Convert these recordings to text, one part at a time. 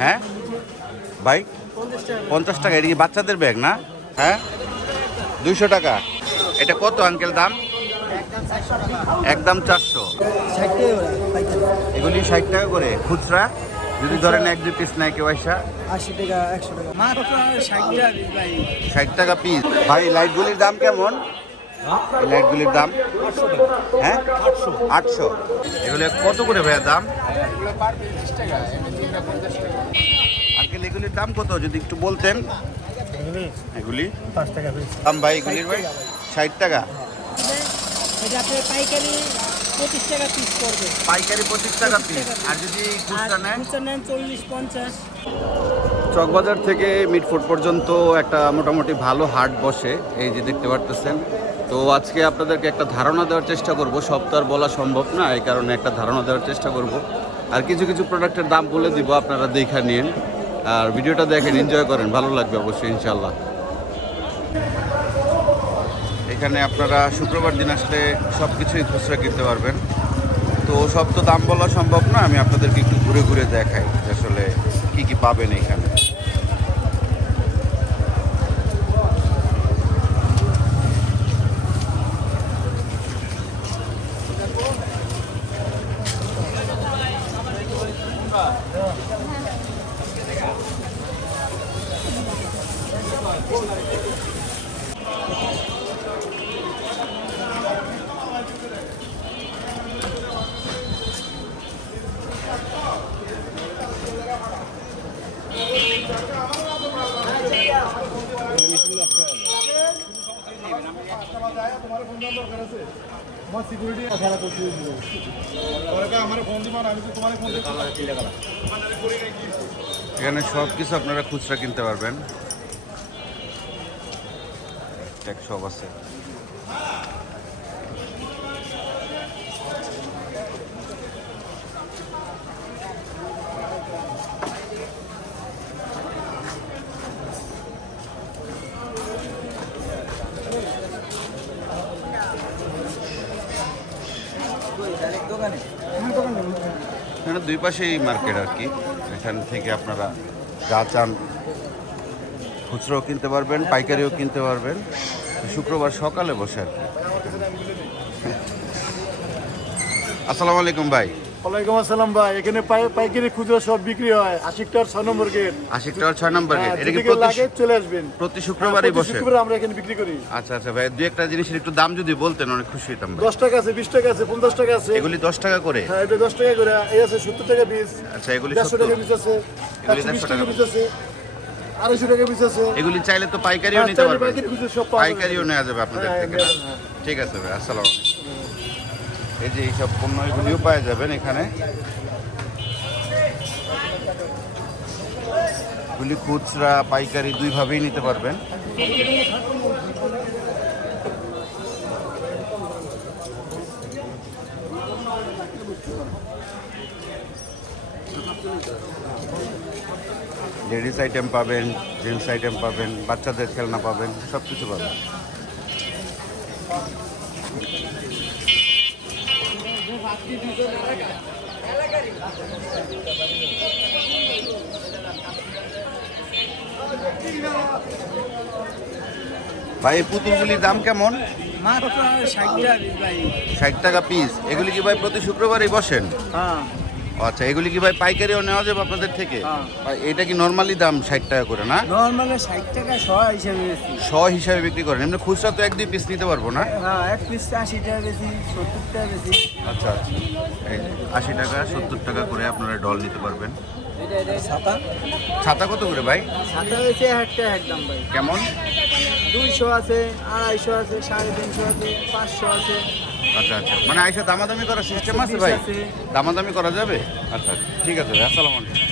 হ্যাঁ ভাই 50 টাকা। এটা কি বাচ্চাদের ব্যাগ না? হ্যাঁ 200 টাকা। এটা কত আঙ্কেল দাম? একদম 400। এগুলি 60 টাকা করে খুচরা। যদি ধরেন 1-2 পিস নেয় কেউ আইসা 80 টাকা 100 টাকা মাত্র 60 টাকা ভাই। 60 টাকা পিস। ভাই লাইটগুলির দাম কেমন? এই লাইটগুলির দাম 800 টাকা। হ্যাঁ 800। এগুলো কত করে ভাইয়া দাম? আঙ্কেল এগুলির দাম কত যদি একটু বলতেন? এগুলি 5 টাকা পিস। দাম ভাই এগুলির ভাই 60 টাকা। এটা আপনি পাইকারি 25 টাকা পিস পড়বে। পাইকারি 25 টাকা পিস। আর যদি খুচরা নেন? খুচরা নেন 40-50। চকবাজার থেকে মিটফোর্ট পর্যন্ত একটা মোটামুটি ভালো হাট বসে, এই যে দেখতে পারতেছেন। তো আজকে আপনাদেরকে একটা ধারণা দেওয়ার চেষ্টা করব, সব তো আর বলা সম্ভব না, এই কারণে একটা ধারণা দেওয়ার চেষ্টা করব। আর কিছু কিছু প্রোডাক্টের দাম বলে দিব, আপনারা দেখে নিন আর ভিডিওটা দেখেন, এনজয় করেন, ভালো লাগবে অবশ্যই ইনশাল্লাহ। এখানে আপনারা শুক্রবার দিন আসলে সব কিছুই খুচরা কিনতে পারবেন। তো সব তো দাম বলা সম্ভব না, আমি আপনাদেরকে একটু ঘুরে ঘুরে দেখাই যে আসলে কি কি পাবেন এখানে। এখানে সব কিছু আপনারা খুচরা কিনতে পারবেন, সব আছে। এখানে দুই পাশেই মার্কেট আর কি, এখান থেকে আপনারা যা চান খুচরাও কিনতে পারবেন, পাইকারিও কিনতে পারবেন। শুক্রবার সকালে বসে আর কি। আসসালামু আলাইকুম ভাই। ওয়ালাইকুম আসসালাম ভাই। এখানে পাইকারি খুচরা সব বিক্রি হয়। আশিকটার 6 নম্বর গেট। আশিকটার 6 নম্বর গেট। এটা কি চলে আসবেন? প্রতি শুক্রবারই বসে? শুক্রবার আমরা এখানে বিক্রি করি। আচ্ছা আচ্ছা ভাই, দুই একটা জিনিসের একটু দাম যদি বলতেন অনেক খুশি হতাম ভাই। 10 টাকা আছে, 20 টাকা আছে, 50 টাকা আছে। এগুলি 10 টাকা করে? হ্যাঁ, এটা 10 টাকা করে। এই আছে 70 টাকা পিস। আচ্ছা, এগুলি 150 টাকা পিস আছে, 120 টাকা পিস আছে, 250 টাকা পিস আছে। এগুলি চাইলে তো পাইকারিও নিতে পারবেন? পাইকারি খুচরা সব পাওয়া যাবে। পাইকারিও নেওয়া যাবে আপনাদের থেকে না? ঠিক আছে ভাই, আসসালামু আলাইকুম। এই যে এইসব পণ্য এগুলিও পাওয়া যাবেন এখানে। এগুলি খুচরা পাইকারি দুইভাবেই নিতে পারবেন। লেডিস আইটেম পাবেন, জেন্টস আইটেম পাবেন, বাচ্চাদের খেলনা পাবেন, সব কিছু পাবেন। ভাই এই পুতুলগুলির দাম কেমন? মাত্র 60 টাকা ভাই। 60 টাকা পিস। এগুলি কি ভাই প্রতি শুক্রবারই বসেন? হ্যাঁ আচ্ছা, এগুলি কি ভাই পাইকারিও নেওয়া যাবে আপনাদের থেকে? ভাই এটা কি নর্মালি দাম 60 টাকা করে না? নরমালি 60 টাকা 100 হিসেবে বেশি। 100 হিসাবে বিক্রি করেন? এমনি খুচরা তো 1-2 পিস নিতে পারবো না? হ্যাঁ, এক পিস 80 টাকা বেশি, 70 টাকা বেশি। আচ্ছা আচ্ছা, এই 80 টাকা 70 টাকা করে আপনারা ডল নিতে পারবেন। ছাতা ছাতা কত করে ভাই? ছাতা হয়েছে একটা একদম ভাই। কেমন? 200 আছে, 250 আছে, 350 আছে, 500 আছে। আচ্ছা আচ্ছা, মানে আইসা দামাদামি করার সিস্টেম আছে ভাই? 120 আছে। দামাদামি করা যাবে? আচ্ছা আচ্ছা, ঠিক আছে ভাই, আসসালামু আলাইকুম।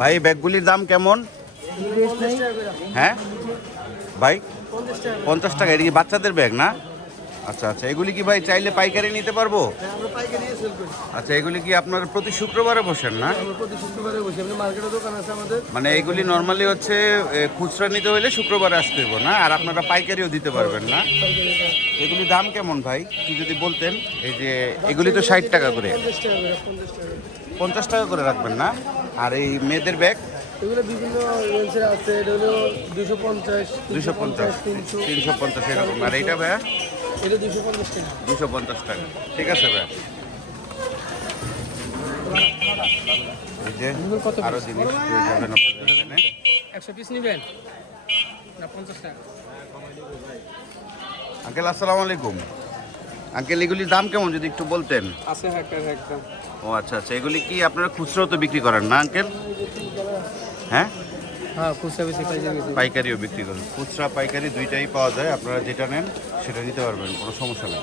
ভাই ব্যাগগুলির দাম কেমন? হ্যাঁ ভাই 50 টাকা। এটা কি বাচ্চাদের ব্যাগ না? আচ্ছা আচ্ছা, এগুলি কি ভাই চাইলে পাইকারি নিতে পারবো? আমরা পাইকারি নিয়ে সেল করি। আচ্ছা, এগুলি কি আপনার প্রতি শুক্রবারে বসেন না? আমরা প্রতি শুক্রবারে বসি, আমাদের মার্কেটে দোকান আছে আমাদের। মানে এগুলি নর্মালি হচ্ছে খুচরা নিতে হলে শুক্রবারে আসতে হবে না, আর আপনারা পাইকারিও দিতে পারবেন না? পাইকারি দাম এগুলি দাম কেমন ভাই কি যদি বলতেন? এই যে এগুলি তো 60 টাকা করে, 50 টাকা করে, 50 টাকা। 50 টাকা করে রাখবেন না? আর এই মেয়েদের ব্যাগ এগুলো বিভিন্ন রেঞ্জের আছে, এটা হলো 250, 250, 300, 350 এরকম। আর এইটা ভাইয়া এটা 250 টাকা। 250 টাকা। ঠিক আছে ভাইয়া। এই যে আরো জিনিস পেয়ে যাবেন আপনাদের এখানে। 100 পিস নেবেন না 50 টাকা? আঙ্কেল আসসালামু আলাইকুম। আঙ্কেল এগুলির দাম কেমন যদি একটু বলতেন? আছে একদম। ও আচ্ছা আচ্ছা, এগুলি কি আপনারা খুচরাও তো বিক্রি করেন না আঙ্কেল? হ্যাঁ, হ্যাঁ, খুচরা বেশি পাইকারি বেশি। পাইকারিও বিক্রি করেন। খুচরা পাইকারি দুইটাই পাওয়া যায়, আপনারা যেটা নেন সেটা নিতে পারবেন, কোনো সমস্যা নেই।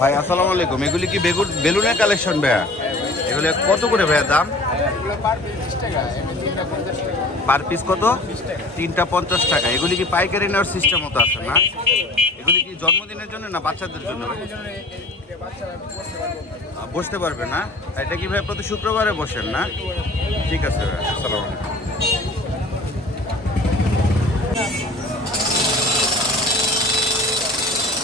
ভাই আসসালামু আলাইকুম। এগুলি কি বেলুনের কালেকশন ভাইয়া? এগুলি কত করে ভাইয়া দাম? পার পিস কত? 3টা 50 টাকা। এগুলি কি পাইকারি নেওয়ার সিস্টেম মতো আছে না? এগুলি কি জন্মদিনের জন্য না বাচ্চাদের জন্য? বসতে পারবে না? এটা কি ভাই প্রতি শুক্রবারে বসেন না? ঠিক আছে ভাই, আসসালামু আলাইকুম।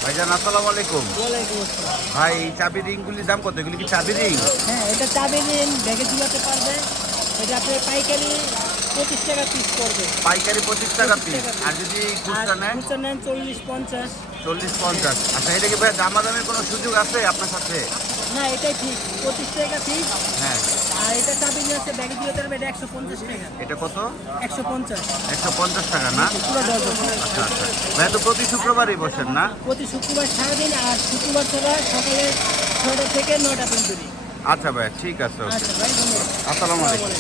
ভাইজান আসসালামু আলাইকুম। ওয়ালাইকুম আসসালাম। ভাই এই চাবি রিংগুলির দাম কত? এগুলি কি চাবি রিং? হ্যাঁ, এটা চাবি দিন ব্যাগে ঝুলাতে পারবে। এটা আপনি পাইকারি 25 টাকা পিস পড়বে। পাইকারি 25 টাকা পিস, আর যদি খুচরা নেন? খুচরা নেন 40, 50। 40-50। আচ্ছা, এটা কি ভাই দামাদামের কোনো সুযোগ আছে আপনার সাথে? না, এটাই ঠিক, 25 টাকা পিস। হ্যাঁ। আর এটা চাবি নিয়ে আছে ব্যাগে ঝুলাতে পারবে, এটা 150 টাকা। এটা কত? 150। 150 টাকা না? পুরো ডজন। আচ্ছা আচ্ছা, ভাই তো প্রতি শুক্রবারই বসেন না? প্রতি শুক্রবার সারাদিন, আর শুক্রবার ছাড়া সকালে 6টা থেকে 9টা পর্যন্ত। আচ্ছা ভাই, ঠিক আছে, ওকে। আচ্ছা ভাই, ধন্যবাদ। আসসালামু আলাইকুম।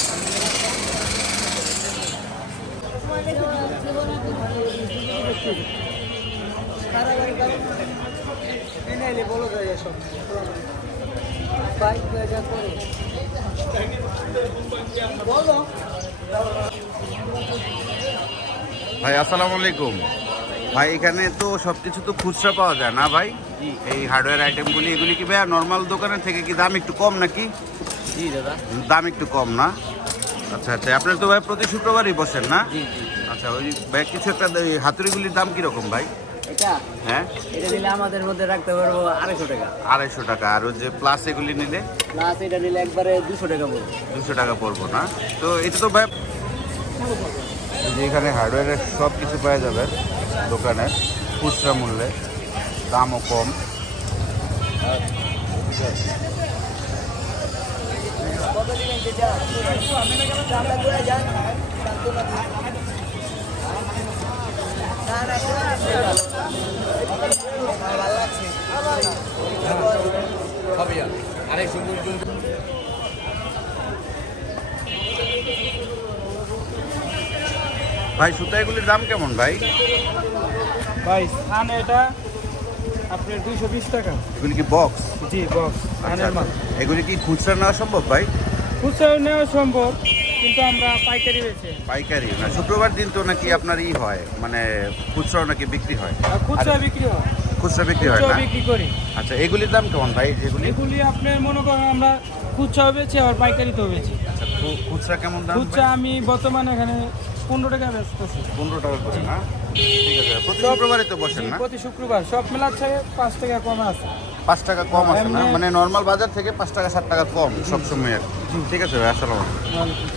বলো যায় সব বলো। ভাই আসসালামু আলাইকুম। ভাই এখানে তো সব কিছু তো খুচরা পাওয়া যায় না ভাই? এই হার্ডওয়্যার আইটেমগুলি, এগুলি কি ভাই নর্মাল দোকানের থেকে কি দাম একটু কম নাকি? জি দাদা। দাম একটু কম না? আচ্ছা আচ্ছা, আপনার তো ভাই প্রতি শুক্রবারই বসেন না? জি। আচ্ছা, ওই ভাই কিছু একটা হাতুড়িগুলির দাম কীরকম ভাই? এটা হ্যাঁ, এটা নিলে আমাদের মধ্যে রাখতে পারবো 250 টাকা। 250 টাকা। আর ওই যে প্লাস এগুলি নিলে প্লাস এটা নিলে একবারে 200 টাকা পড়বে। 200 টাকা পড়বো না? তো এটা তো ভাই এই যে এখানে হার্ডওয়্যারের সব কিছু পাওয়া যাবে দোকানে খুচরা মূল্যে, দামও কম। ভাই সুতা এগুলির দাম কেমন ভাই? ভাই স্থান এটা আপনার 220 টাকা। এগুলি কি বক্স? জি, বক্স ধানের মাল। এগুলি কি খুচরা নেওয়া সম্ভব ভাই? খুচরা নেওয়া সম্ভব, কিন্তু আমরা পাইকারি বেচে। পাইকারি না? শুক্রবার দিন তো নাকি আপনার ই হয়, মানে খুচরাও নাকি বিক্রি হয়? খুচরা বিক্রি হয়, খুচরা বিক্রি হয় খুচরা না? বিক্রি করি। আচ্ছা, এগুলির দাম কেমন ভাই যেগুলি? এগুলি আপনার মনে করেন আমরা খুচরা বেচি আর পাইকারিতেও বেচি। আচ্ছা, খুচরা কেমন দাম? খুচরা আমি বর্তমানে এখানে 15 টাকা বেচতেছি। 15 টাকা করে না? ঠিক আছে, প্রতি শুক্রবারই তো বসেন না? প্রতি শুক্রবার সব মেলাচ্ছে 5 টাকা কম আছে। 5 টাকা কম আছে না? এমনি- মানে নর্মাল বাজার থেকে 5 টাকা 7 টাকা কম সবসময় আর কি। ঠিক আছে ভাই, আসসালামু আলাইকুম।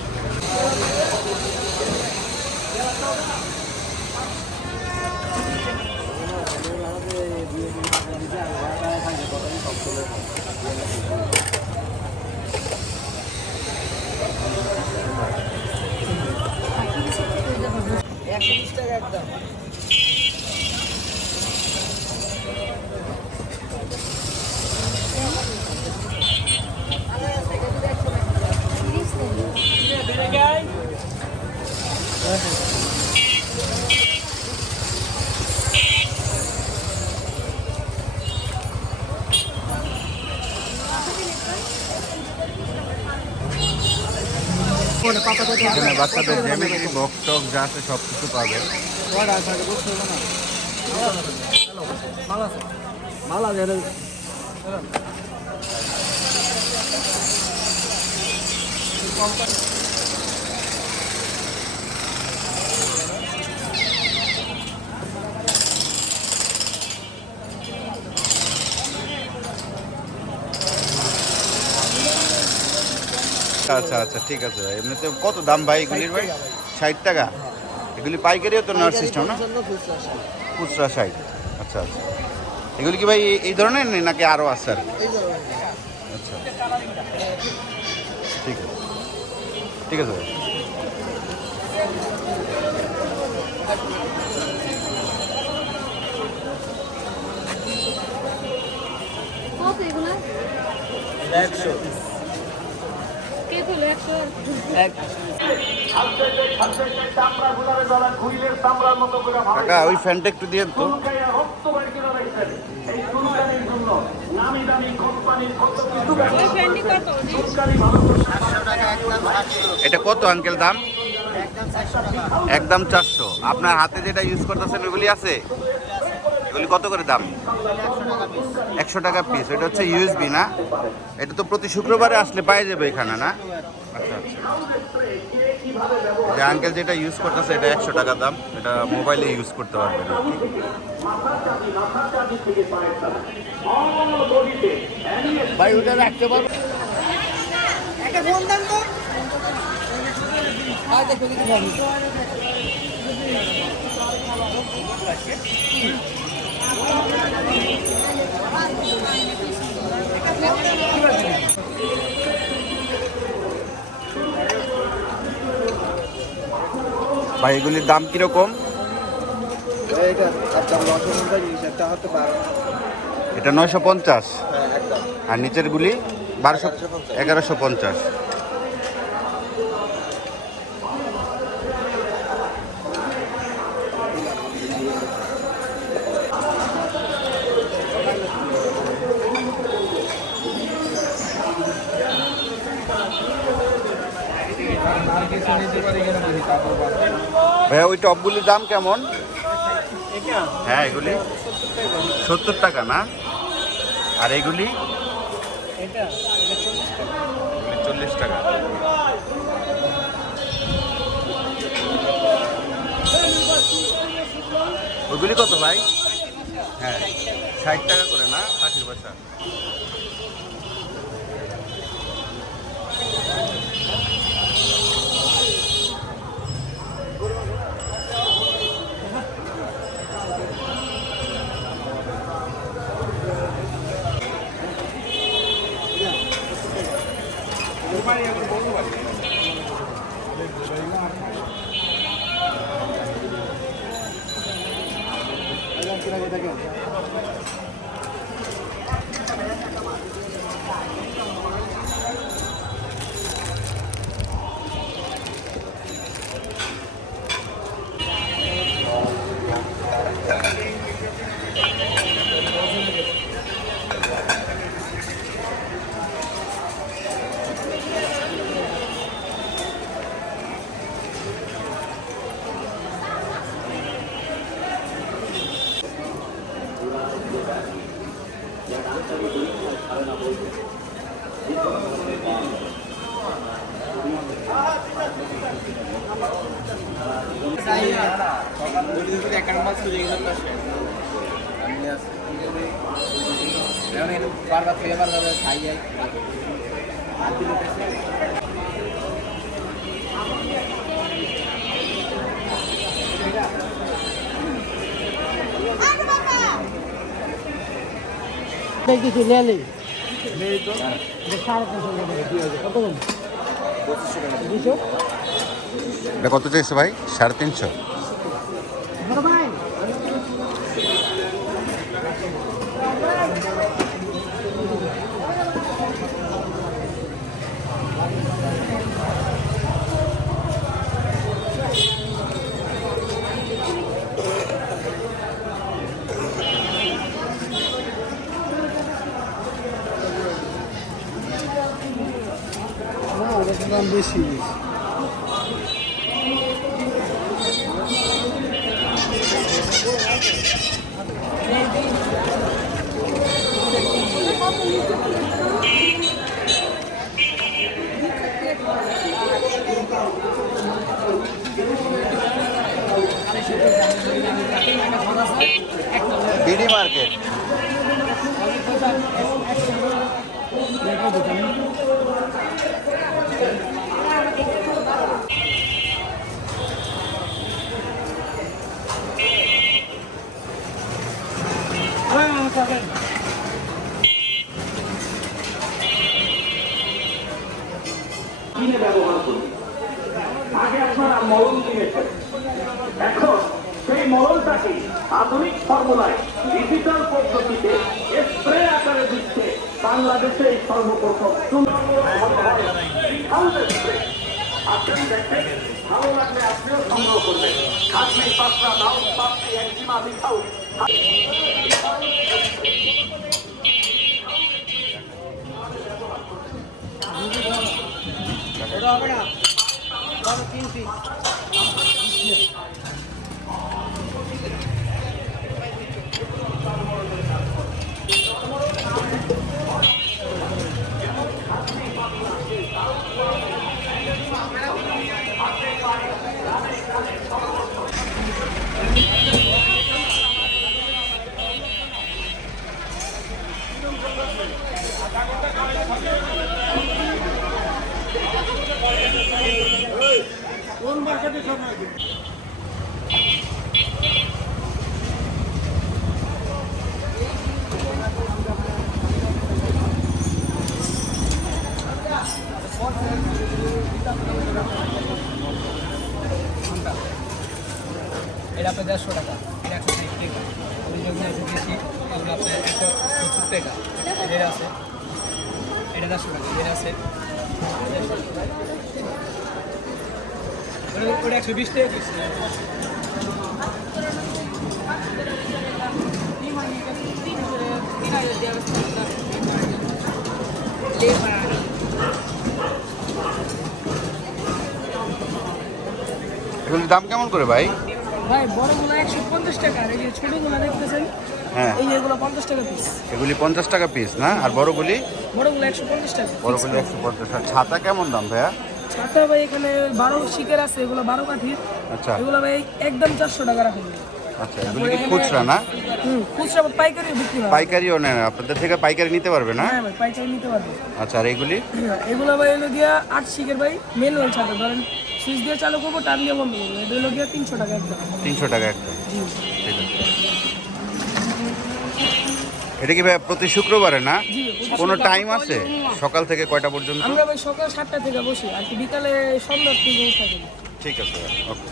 এখানে বাচ্চাদের জ্যামিতি বক্স টক যা আছে সব কিছু পাবে। আচ্ছা আচ্ছা ঠিক আছে ভাই। এমনিতে কত দাম ভাই এগুলির ভাই? 60 টাকা। এগুলি পাইকারিও তো নেওয়ার সিস্টেম না? খুচরা 60। আচ্ছা আচ্ছা। এগুলি কি ভাই এই ধরনের নাকি আরও আছে আর? আচ্ছা ঠিক আছে ঠিক আছে ভাই। কত এগুলা? 100 কে বলে 100? কাকা ওই ফ্যানটা একটু দিয়ে তো। ওই ফ্যানটি কত? এটা কত আঙ্কেল দাম? একদম 400। আপনার হাতে যেটা ইউজ করতেছেন ওইগুলি আছে? এগুলি কত করে দাম? 100 টাকা পিস। এটা হচ্ছে ইউএসবি না? এটা তো প্রতি শুক্রবারে আসলে পাওয়া যাবে এখানে না? আচ্ছা আচ্ছা। যে আঙ্কেল যেটা ইউজ করতেছে এটা 100 টাকা দাম। এটা মোবাইলে ইউজ করতে পারবেন আর কি। ভাই ওটা রাখতে পারবো? একটা ফোন দেন তো। হ্যাঁ দেখো দেখি ভাবি। ভাই এগুলির দাম কিরকম? এটা 950 আর নিচের গুলি 1150। ভাইয়া ওই টপগুলির দাম কেমন? হ্যাঁ এগুলি 70 টাকা না? আর এগুলি 40 টাকা। ওইগুলি কত ভাই? হ্যাঁ 60 টাকা করে না? পাখির বাসা। বারবার থেকে বারবার খাই যাই। কিছু লেলে এটা কত চাইছে ভাই? 350। ভাই বেশি বিডি মার্কেট। কিনে ব্যবহার করুন। আগে আপনারা মলম কিনেছেন, এখন সেই মলমটাকে আধুনিক ফর্মুলায় ডিজিটাল পদ্ধতিতে স্প্রে আকারে দিচ্ছে বাংলাদেশে এই সর্বপ্রথম। আপনি দেখবেন, ভালো লাগলে আপনিও সংগ্রহ করবেন। খাসি পাত্রা দাও পাত্রি একজিমা মিঠাও এটা আপনার 150 টাকা, এটা 160 টাকা, ওই জন্য আছে বেশি, এগুলো আপনার 170 টাকা, এটা আছে, এটা 100 টাকা, এটা আছে, ওটা 120 টাকা পিস। এগুলির দাম কেমন করে ভাই? ভাই বড়গুলো 150 টাকা, আর এই যে ছোটগুলো দেখতেছেন হ্যাঁ, এই এগুলো 50 টাকা পিস। এগুলি 50 টাকা পিস না? আর বড়গুলি? বড়গুলো 150 টাকা। বড়গুলি 150। আর ছাতা কেমন দাম ভাইয়া? ছাতা ভাই এখানে 12 শিকের আছে, এগুলো 12 কাঠির, আচ্ছা এগুলো ভাই একদম 400 টাকা রাখুন। আচ্ছা, এগুলি কি খুচরা না? খুচরা পাইকারি বিক্রি হয়। পাইকারিও নেন আপনাদের থেকে? পাইকারি নিতে পারবে না? হ্যাঁ ভাই পাইকারি নিতে পারবে। আচ্ছা, আর এগুলি? এগুলো ভাই হলো গিয়া 8 শিকের ভাই, ম্যানুয়াল ছাতা, ধরেন সুইচ দিয়ে চালু করবো, টান দিয়ে বন্ধ করবো, এটা হলো গিয়া 300 টাকা একদম। 300 টাকা একদম। জি। ঠিক আছে। এটা কি ভাই প্রতি শুক্রবারে না? জি, কোনো টাইম আছে? সকাল থেকে কয়টা পর্যন্ত? আমরা ভাই সকাল 7টা থেকে বসি, আর কি বিকালে সন্ধ্যার থেকে থাকি। ঠিক আছে, ওকে।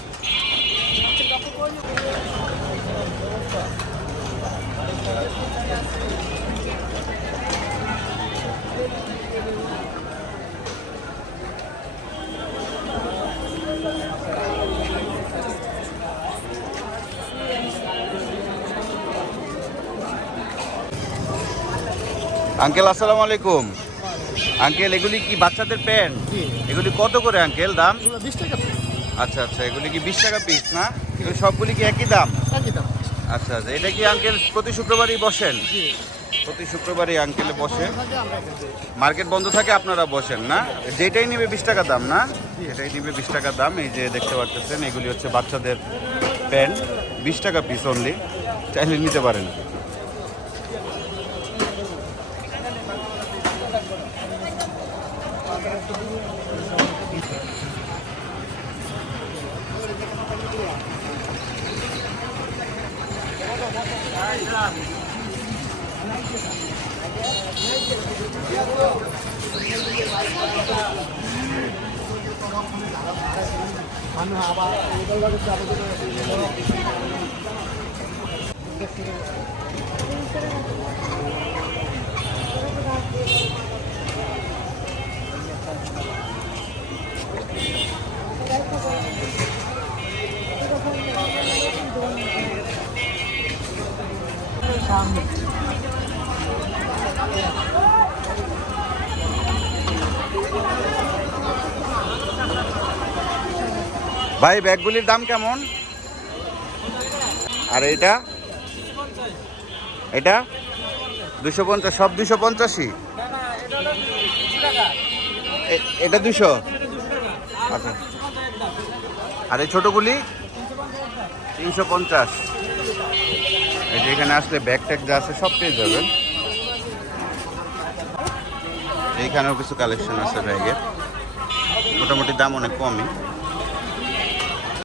আঙ্কেল আসসালামু আলাইকুম। আঙ্কেল এগুলি কি বাচ্চাদের প্যান্ট? এগুলি কত করে আঙ্কেল দাম? 20 টাকা আচ্ছা আচ্ছা, এগুলি কি 20 টাকা পিস না? এগুলি সবগুলি কি একই দাম? একই দাম। আচ্ছা আচ্ছা, এটা কি আঙ্কেল প্রতি শুক্রবারই বসেন? প্রতি শুক্রবারই আঙ্কেলে বসে। মার্কেট বন্ধ থাকে আপনারা বসেন না? যেটাই নিবে 20 টাকা দাম না? এটাই নিবে 20 টাকা দাম। এই যে দেখতে পাচ্ছেন, এগুলি হচ্ছে বাচ্চাদের প্যান্ট, 20 টাকা পিস অনলি, চাইলে নিতে পারেন। ভাই ব্যাগগুলির দাম কেমন? আর এটা এটা 250, সব 250ই? এটা 200? আচ্ছা। আর এই ছোটগুলি 350। এই যে এখানে আসলে ব্যাগ ট্যাগ যা আছে সব পেয়ে যাবেন। এইখানেও কিছু কালেকশন আছে ব্যাগের, মোটামুটি দাম অনেক কমই।